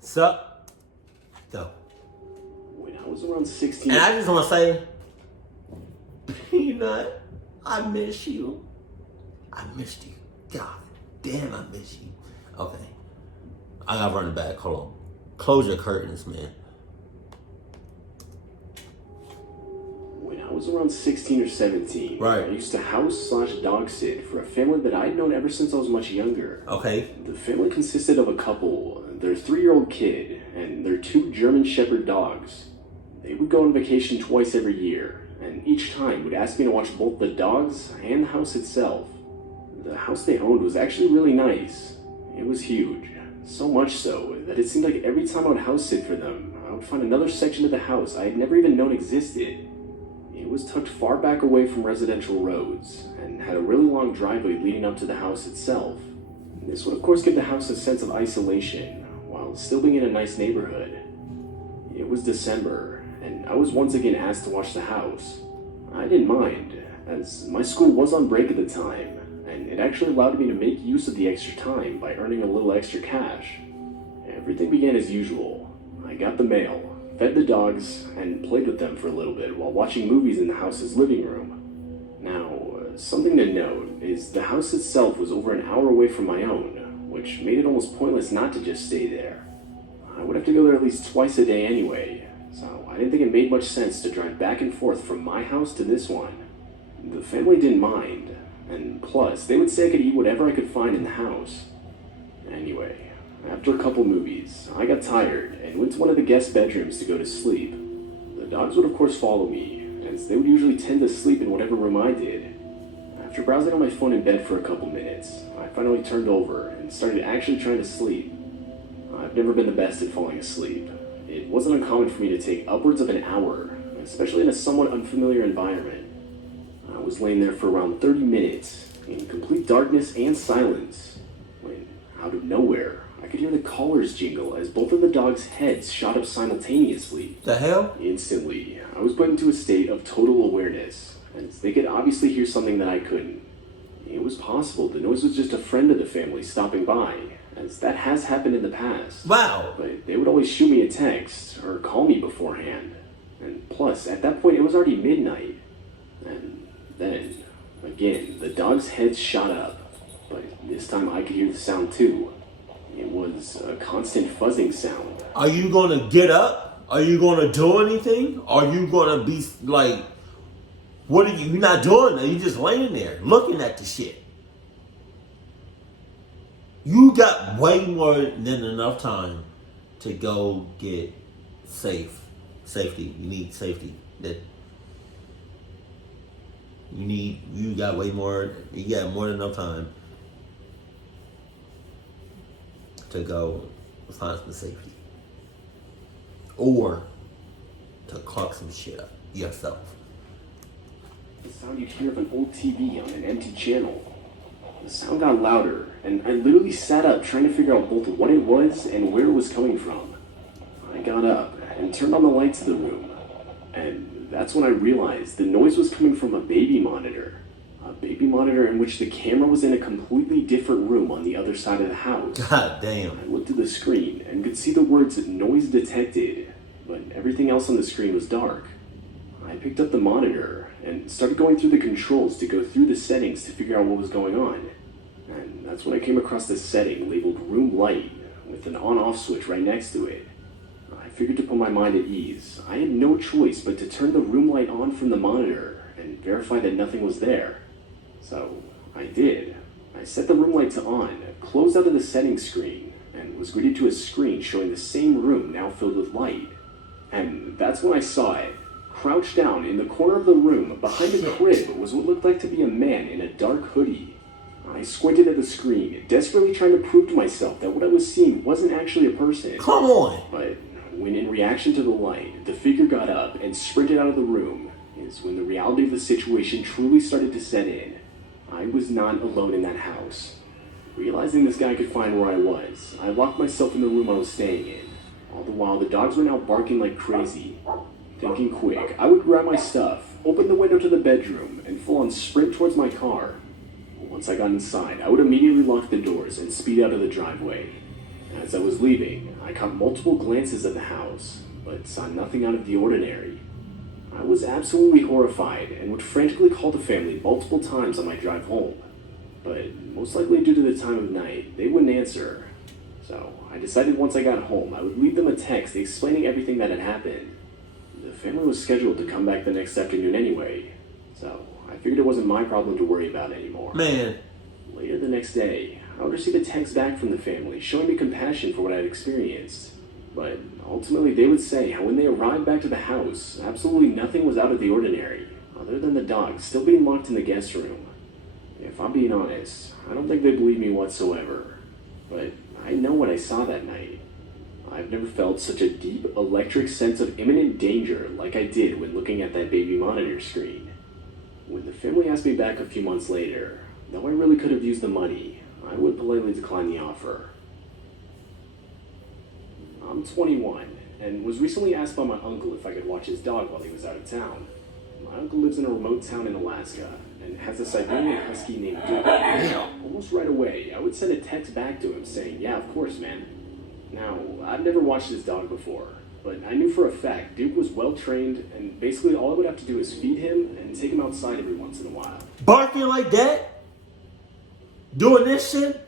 Sup? Go. When I was around 16... And I just want to say, Peanut, I miss you. I missed you. God damn, I miss you. Okay. I gotta run it back. Hold on. Close your curtains, man. When I was around 16 or 17, right, I used to house/dog sit for a family that I had known ever since I was much younger. Okay. The family consisted of a couple, their 3-year-old kid, and their 2 German Shepherd dogs. They would go on vacation twice every year, and each time would ask me to watch both the dogs and the house itself. The house they owned was actually really nice. It was huge, so much so that it seemed like every time I would house sit for them, I would find another section of the house I had never even known existed. It was tucked far back away from residential roads, and had a really long driveway leading up to the house itself. This would of course give the house a sense of isolation, while still being in a nice neighborhood. It was December, and I was once again asked to watch the house. I didn't mind, as my school was on break at the time, and it actually allowed me to make use of the extra time by earning a little extra cash. Everything began as usual. I got the mail, fed the dogs, and played with them for a little bit while watching movies in the house's living room. Now, something to note is the house itself was over an hour away from my own, which made it almost pointless not to just stay there. I would have to go there at least twice a day anyway, so I didn't think it made much sense to drive back and forth from my house to this one. The family didn't mind, and plus, they would say I could eat whatever I could find in the house. Anyway, after a couple movies, I got tired and went to one of the guest bedrooms to go to sleep. The dogs would of course follow me, as they would usually tend to sleep in whatever room I did. After browsing on my phone in bed for a couple minutes, I finally turned over and started actually trying to sleep. I've never been the best at falling asleep. It wasn't uncommon for me to take upwards of an hour, especially in a somewhat unfamiliar environment. I was laying there for around 30 minutes, in complete darkness and silence, when, out of nowhere, I could hear the collars jingle as both of the dogs' heads shot up simultaneously. The hell? Instantly, I was put into a state of total awareness, as they could obviously hear something that I couldn't. It was possible the noise was just a friend of the family stopping by, as that has happened in the past. Wow. But they would always shoot me a text, or call me beforehand. And plus, at that point, it was already midnight. And then, again, the dogs' heads shot up, but this time I could hear the sound too. It was a constant fuzzing sound. Are you gonna get up? Are you gonna do anything? Are you gonna be like, what are you? You're not doing that. You're just laying there looking at the shit. You got way more than enough time to go get safety. You need safety. You got more than enough time to go find some safety. Or to clock some shit up yourself. The sound you'd hear of an old TV on an empty channel. The sound got louder, and I literally sat up trying to figure out both what it was and where it was coming from. I got up and turned on the lights of the room, and that's when I realized the noise was coming from a baby monitor. A baby monitor in which the camera was in a completely different room on the other side of the house. God damn. I looked at the screen and could see the words "noise detected," but everything else on the screen was dark. I picked up the monitor and started going through the controls to go through the settings to figure out what was going on. And that's when I came across this setting labeled room light with an on-off switch right next to it. I figured to put my mind at ease, I had no choice but to turn the room light on from the monitor and verify that nothing was there. So I did. I set the room light to on, closed out of the settings screen, and was greeted to a screen showing the same room now filled with light. And that's when I saw it. Crouched down in the corner of the room, behind the crib, was what looked like to be a man in a dark hoodie. I squinted at the screen, desperately trying to prove to myself that what I was seeing wasn't actually a person. Come on! But when in reaction to the light, the figure got up and sprinted out of the room, is when the reality of the situation truly started to set in. I was not alone in that house. Realizing this guy could find where I was, I locked myself in the room I was staying in. All the while, the dogs were now barking like crazy. Thinking quick, I would grab my stuff, open the window to the bedroom, and full-on sprint towards my car. Once I got inside, I would immediately lock the doors and speed out of the driveway. As I was leaving, I caught multiple glances at the house, but saw nothing out of the ordinary. I was absolutely horrified and would frantically call the family multiple times on my drive home, but most likely due to the time of night, they wouldn't answer. So I decided once I got home, I would leave them a text explaining everything that had happened. The family was scheduled to come back the next afternoon anyway, so I figured it wasn't my problem to worry about anymore. Man. Later the next day, I would receive a text back from the family showing me compassion for what I'd experienced. But ultimately they would say how when they arrived back to the house, absolutely nothing was out of the ordinary, other than the dog still being locked in the guest room. If I'm being honest, I don't think they believe me whatsoever. But I know what I saw that night. I've never felt such a deep electric sense of imminent danger like I did when looking at that baby monitor screen. When the family asked me back a few months later, though I really could have used the money, I would politely decline the offer. I'm 21 and was recently asked by my uncle if I could watch his dog while he was out of town. My uncle lives in a remote town in Alaska and has a Siberian Husky named Duke. Almost right away, I would send a text back to him saying, "Yeah, of course, man." Now, I've never watched his dog before, but I knew for a fact Duke was well trained, and basically all I would have to do is feed him and take him outside every once in a while. Barking like that? Doing this shit?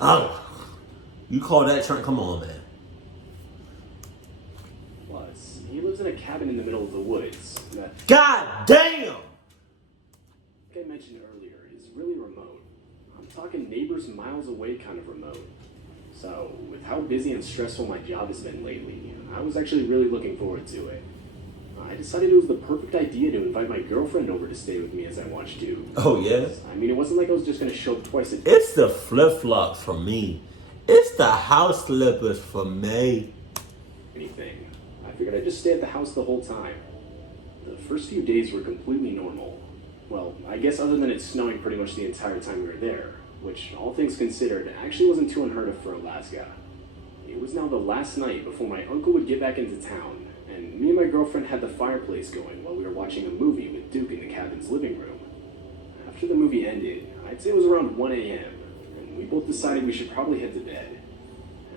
Oh. You call that Trent? Come on, man. Plus, he lives in a cabin in the middle of the woods that, God damn! like I mentioned earlier, is really remote. I'm talking neighbors miles away kind of remote. So, with how busy and stressful my job has been lately, I was actually really looking forward to it. I decided it was the perfect idea to invite my girlfriend over to stay with me as I watched Duke. Oh, yeah? I mean, it wasn't like I was just going to show up twice a day. It's the flip-flops for me. It's the house slippers for me. Anything. I figured I'd just stay at the house the whole time. The first few days were completely normal. Well, I guess other than it snowing pretty much the entire time we were there, which, all things considered, actually wasn't too unheard of for Alaska. It was now the last night before my uncle would get back into town, and me and my girlfriend had the fireplace going while we were watching a movie with Duke in the cabin's living room. After the movie ended, I'd say it was around 1 a.m., and we both decided we should probably head to bed.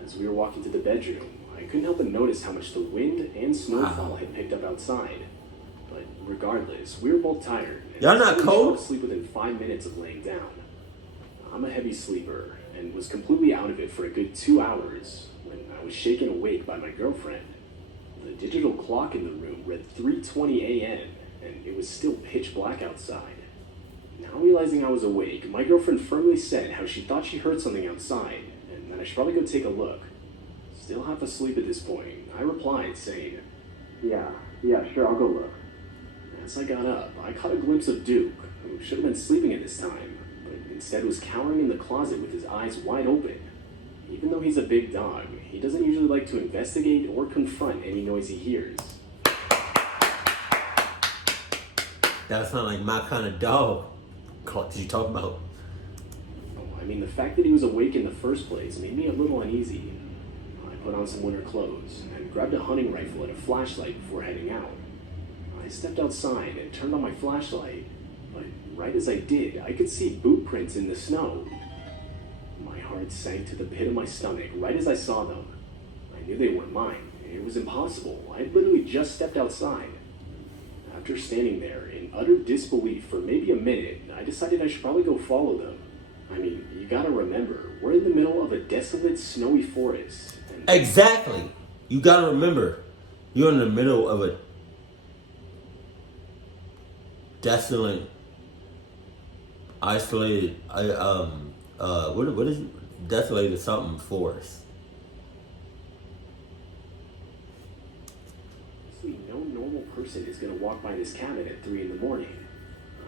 As we were walking to the bedroom, I couldn't help but notice how much the wind and snowfall had picked up outside. But regardless, we were both tired. And Y'all not we cold? fell asleep within 5 minutes of laying down. I'm a heavy sleeper and was completely out of it for a good 2 hours when I was shaken awake by my girlfriend. The digital clock in the room read 3:20 a.m. and it was still pitch black outside. Now realizing I was awake, my girlfriend firmly said how she thought she heard something outside and that I should probably go take a look. Still half asleep at this point, I replied saying, Yeah, sure, I'll go look." As I got up, I caught a glimpse of Duke, who should have been sleeping at this time, but instead was cowering in the closet with his eyes wide open. Even though he's a big dog, he doesn't usually like to investigate or confront any noise he hears. That sound like my kind of dog. What you talking about? I mean, the fact that he was awake in the first place made me a little uneasy. I put on some winter clothes and grabbed a hunting rifle and a flashlight before heading out. I stepped outside and turned on my flashlight, but right as I did, I could see boot prints in the snow. My heart sank to the pit of my stomach right as I saw them. I knew they weren't mine. It was impossible. I had literally just stepped outside. After standing there in utter disbelief for maybe a minute, I decided I should probably go follow them. I mean, you gotta remember, we're in the middle of a desolate, snowy forest. And Exactly. You gotta remember, you're in the middle of a desolate, isolated, what is it? Desolated something forest. no normal person is gonna walk by this cabin at 3 in the morning.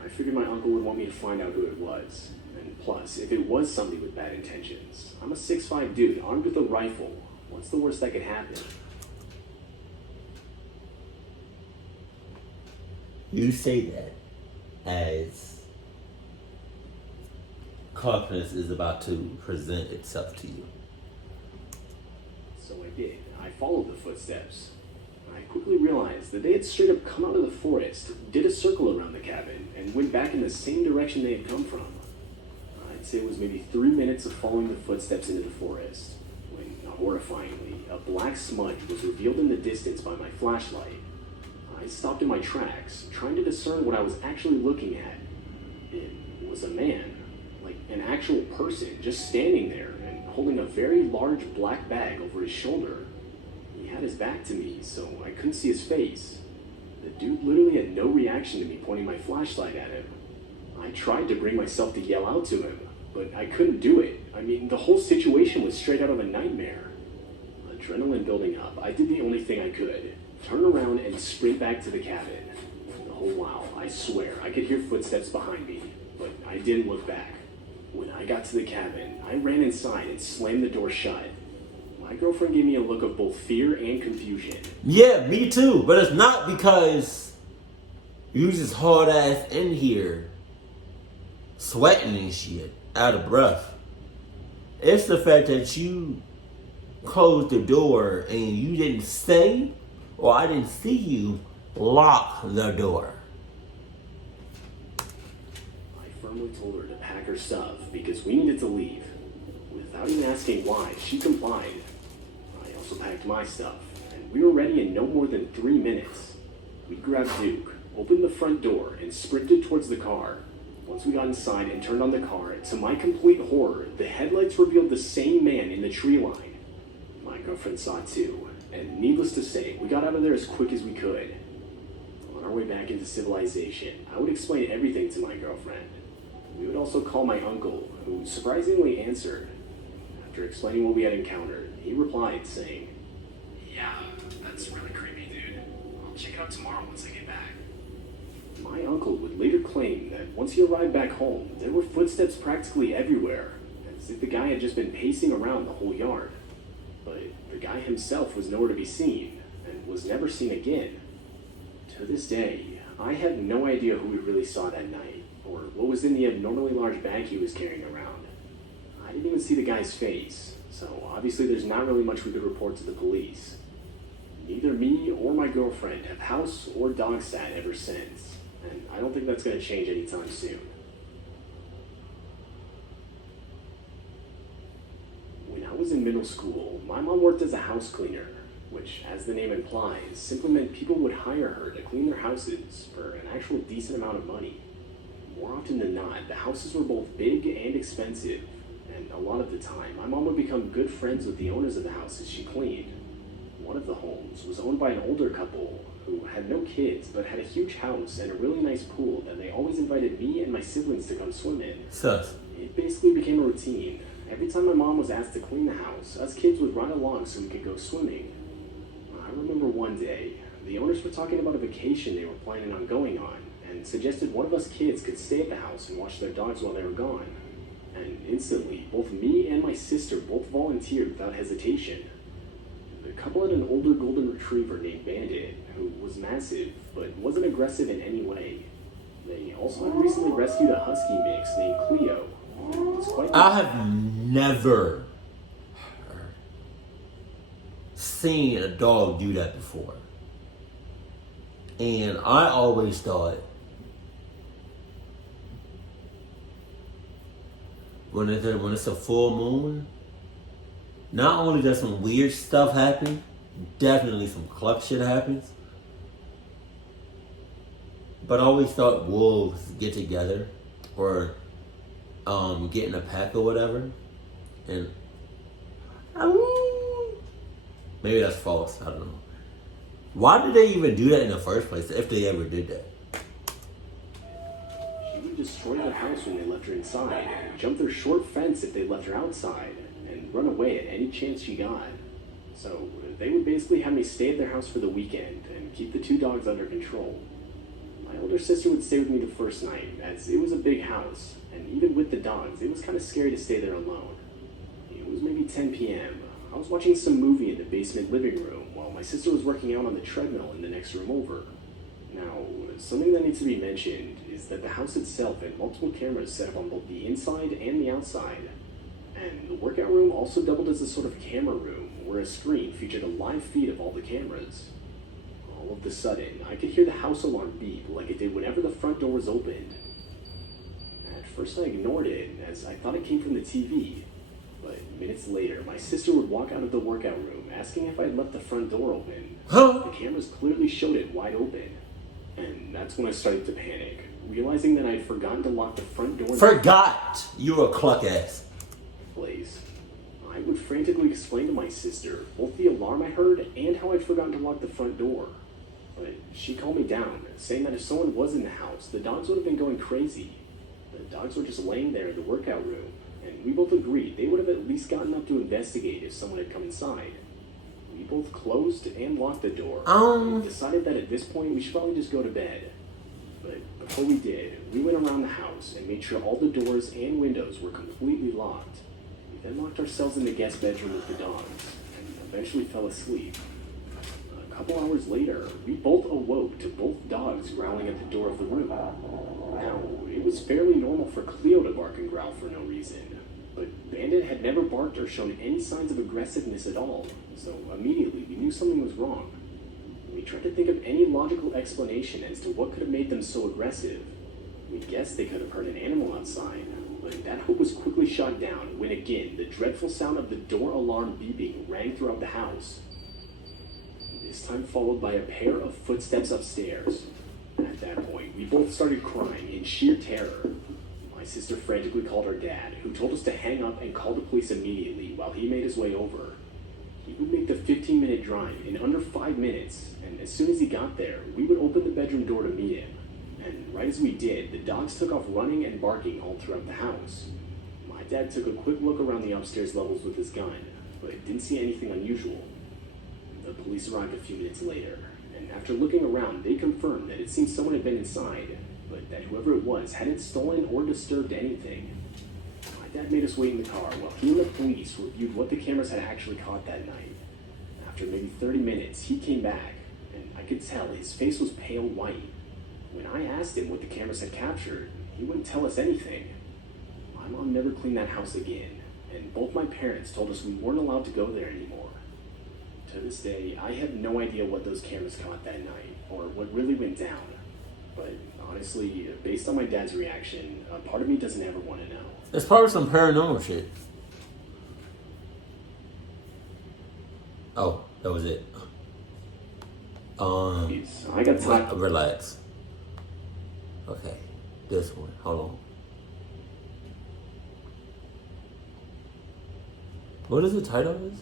I figured my uncle would want me to find out who it was. And plus, if it was somebody with bad intentions, I'm a 6'5" dude armed with a rifle. What's the worst that could happen? You say that as confidence is about to present itself to you. So I did. I followed the footsteps. I quickly realized that they had straight up come out of the forest, did a circle around the cabin, and went back in the same direction they had come from. I'd say it was maybe 3 minutes of following the footsteps into the forest, when, horrifyingly, a black smudge was revealed in the distance by my flashlight. I stopped in my tracks, trying to discern what I was actually looking at. It was a man, like an actual person, just standing there and holding a very large black bag over his shoulder. He had his back to me, so I couldn't see his face. The dude literally had no reaction to me pointing my flashlight at him. I tried to bring myself to yell out to him, but I couldn't do it. I mean, the whole situation was straight out of a nightmare. Adrenaline building up, I did the only thing I could. Turn around and sprint back to the cabin. The whole while, I swear, I could hear footsteps behind me, but I didn't look back. When I got to the cabin, I ran inside and slammed the door shut. My girlfriend gave me a look of both fear and confusion. Yeah, me too. But it's not because you just hard ass in here sweating and shit, out of breath. It's the fact that you closed the door and you didn't say, or I didn't see you lock the door. I firmly told her to pack her stuff because we needed to leave. Without even asking why, she complied. I also packed my stuff, and we were ready in no more than 3 minutes. We grabbed Duke, opened the front door, and sprinted towards the car. Once we got inside and turned on the car, to my complete horror, the headlights revealed the same man in the tree line. My girlfriend saw it too, and needless to say, we got out of there as quick as we could. On our way back into civilization, I would explain everything to my girlfriend. We would also call my uncle, who surprisingly answered. After explaining what we had encountered, he replied, saying, "Yeah, that's really creepy, dude. I'll check it out tomorrow once I get back." My uncle would later claim that once he arrived back home, there were footsteps practically everywhere, as if the guy had just been pacing around the whole yard. But the guy himself was nowhere to be seen, and was never seen again. To this day, I have no idea who we really saw that night, or what was in the abnormally large bag he was carrying around. I didn't even see the guy's face, so obviously there's not really much we could report to the police. Neither me or my girlfriend have house or dog sat ever since, and I don't think that's going to change anytime soon. When I was in middle school, my mom worked as a house cleaner, which, as the name implies, simply meant people would hire her to clean their houses for an actual decent amount of money. More often than not, the houses were both big and expensive, and a lot of the time, my mom would become good friends with the owners of the houses she cleaned. One of the homes was owned by an older couple who had no kids but had a huge house and a really nice pool that they always invited me and my siblings to come swim in. Sus. It basically became a routine. Every time my mom was asked to clean the house, us kids would run along so we could go swimming. I remember one day, the owners were talking about a vacation they were planning on going on, and suggested one of us kids could stay at the house and watch their dogs while they were gone. And instantly, both me and my sister both volunteered without hesitation. The couple had an older golden retriever named Bandit, who was massive, but wasn't aggressive in any way. They also had recently rescued a husky mix named Cleo. It was quite I have never seen a dog do that before. And I always thought when it's a full moon, not only does some weird stuff happen, definitely some cluck shit happens. But I always thought wolves get together or get in a pack or whatever. And maybe that's false, I don't know. Why did they even do that in the first place, if they ever did that? She would destroy their house when they left her inside, jump their short fence if they left her outside, and run away at any chance she got. So they would basically have me stay at their house for the weekend and keep the two dogs under control. My older sister would stay with me the first night, as it was a big house, and even with the dogs, it was kind of scary to stay there alone. It was maybe 10 p.m. I was watching some movie in the basement living room while my sister was working out on the treadmill in the next room over. Now, something that needs to be mentioned is that the house itself had multiple cameras set up on both the inside and the outside. And the workout room also doubled as a sort of camera room, where a screen featured a live feed of all the cameras. All of a sudden, I could hear the house alarm beep like it did whenever the front door was opened. At first I ignored it, as I thought it came from the TV. But minutes later, my sister would walk out of the workout room, asking if I'd left the front door open. Huh? The cameras clearly showed it wide open. And that's when I started to panic, realizing that I had forgotten to lock the front door. Forgot! You were a cluck ass. Place. I would frantically explain to my sister both the alarm I heard and how I'd forgotten to lock the front door. But she calmed me down, saying that if someone was in the house, the dogs would have been going crazy. The dogs were just laying there in the workout room, and we both agreed they would have at least gotten up to investigate if someone had come inside. We both closed and locked the door, and decided that at this point we should probably just go to bed. But before we did, we went around the house and made sure all the doors and windows were completely locked. We then locked ourselves in the guest bedroom with the dogs, and eventually fell asleep. A couple hours later, we both awoke to both dogs growling at the door of the room. Now, it was fairly normal for Cleo to bark and growl for no reason, but Bandit had never barked or shown any signs of aggressiveness at all, so immediately we knew something was wrong. We tried to think of any logical explanation as to what could have made them so aggressive. We guessed they could have heard an animal outside, but that hope was quickly shot down when again the dreadful sound of the door alarm beeping rang throughout the house. This time followed by a pair of footsteps upstairs. At that point, we both started crying in sheer terror. My sister frantically called our dad, who told us to hang up and call the police immediately while he made his way over. He would make the 15-minute drive in under 5 minutes, and as soon as he got there, we would open the bedroom door to meet him. And right as we did, the dogs took off running and barking all throughout the house. My dad took a quick look around the upstairs levels with his gun, but didn't see anything unusual. The police arrived a few minutes later, and after looking around, they confirmed that it seemed someone had been inside, but that whoever it was hadn't stolen or disturbed anything. My dad made us wait in the car while he and the police reviewed what the cameras had actually caught that night. After maybe 30 minutes, he came back, and I could tell his face was pale white. When I asked him what the cameras had captured, he wouldn't tell us anything. My mom never cleaned that house again, and both my parents told us we weren't allowed to go there anymore. To this day, I have no idea what those cameras caught that night, or what really went down. But honestly, based on my dad's reaction, a part of me doesn't ever want to know. It's probably some paranormal shit. Oh, that was it. Jeez, I got time. Relax. Okay, this one. Hold on. What is the title of this?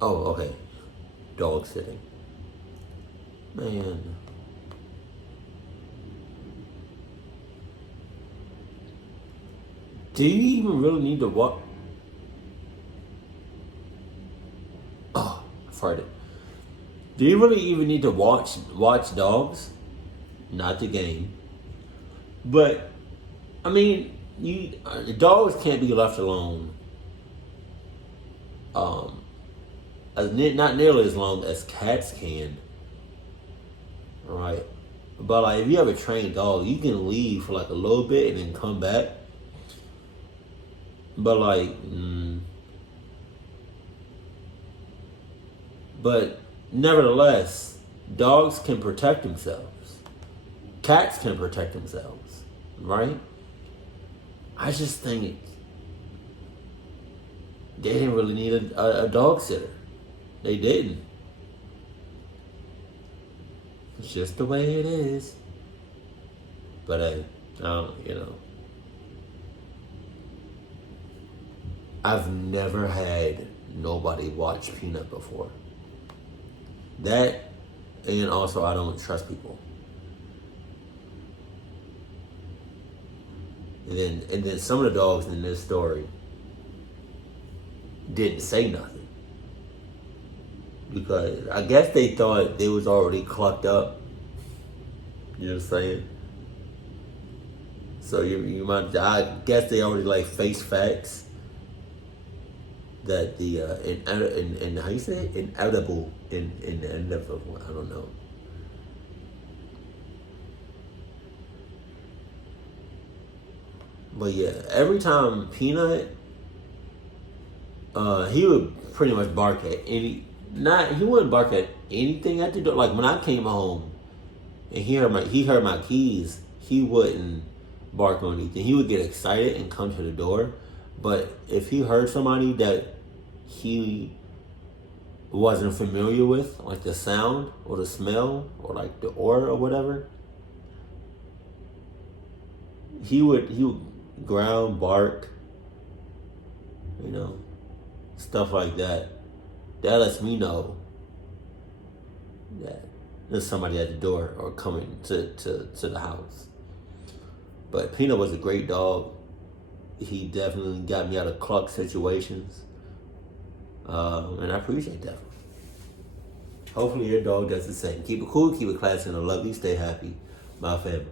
Oh, okay. Dog sitting. Man. Do you even really need to watch? Oh, I farted. Do you really even need to watch dogs? Not the game. But, I mean, dogs can't be left alone. Not nearly as long as cats can. Alright. But like if you have a trained dog, you can leave for like a little bit and then come back. But like but nevertheless, dogs can protect themselves. Cats can protect themselves. Right? I just think they didn't really need a dog sitter. They didn't. It's just the way it is. But hey, I've never had nobody watch Peanut before. That, and also I don't trust people. And then some of the dogs in this story didn't say nothing. Because I guess they thought they was already clucked up. You know what I'm saying? So you might, I guess they already like face facts that the in how you say it? Inedible I don't know. But yeah, every time Peanut he would pretty much bark at he wouldn't bark at anything at the door. Like when I came home and he heard my keys, he wouldn't bark or anything. He would get excited and come to the door. But if he heard somebody that he wasn't familiar with, like the sound or the smell or like the aura or whatever, he would growl, bark, stuff like that. That lets me know that there's somebody at the door or coming to the house. But Peanut was a great dog. He definitely got me out of cluck situations. And I appreciate that. Hopefully your dog does the same. Keep it cool, keep it classy, and I love you. Stay happy. My family.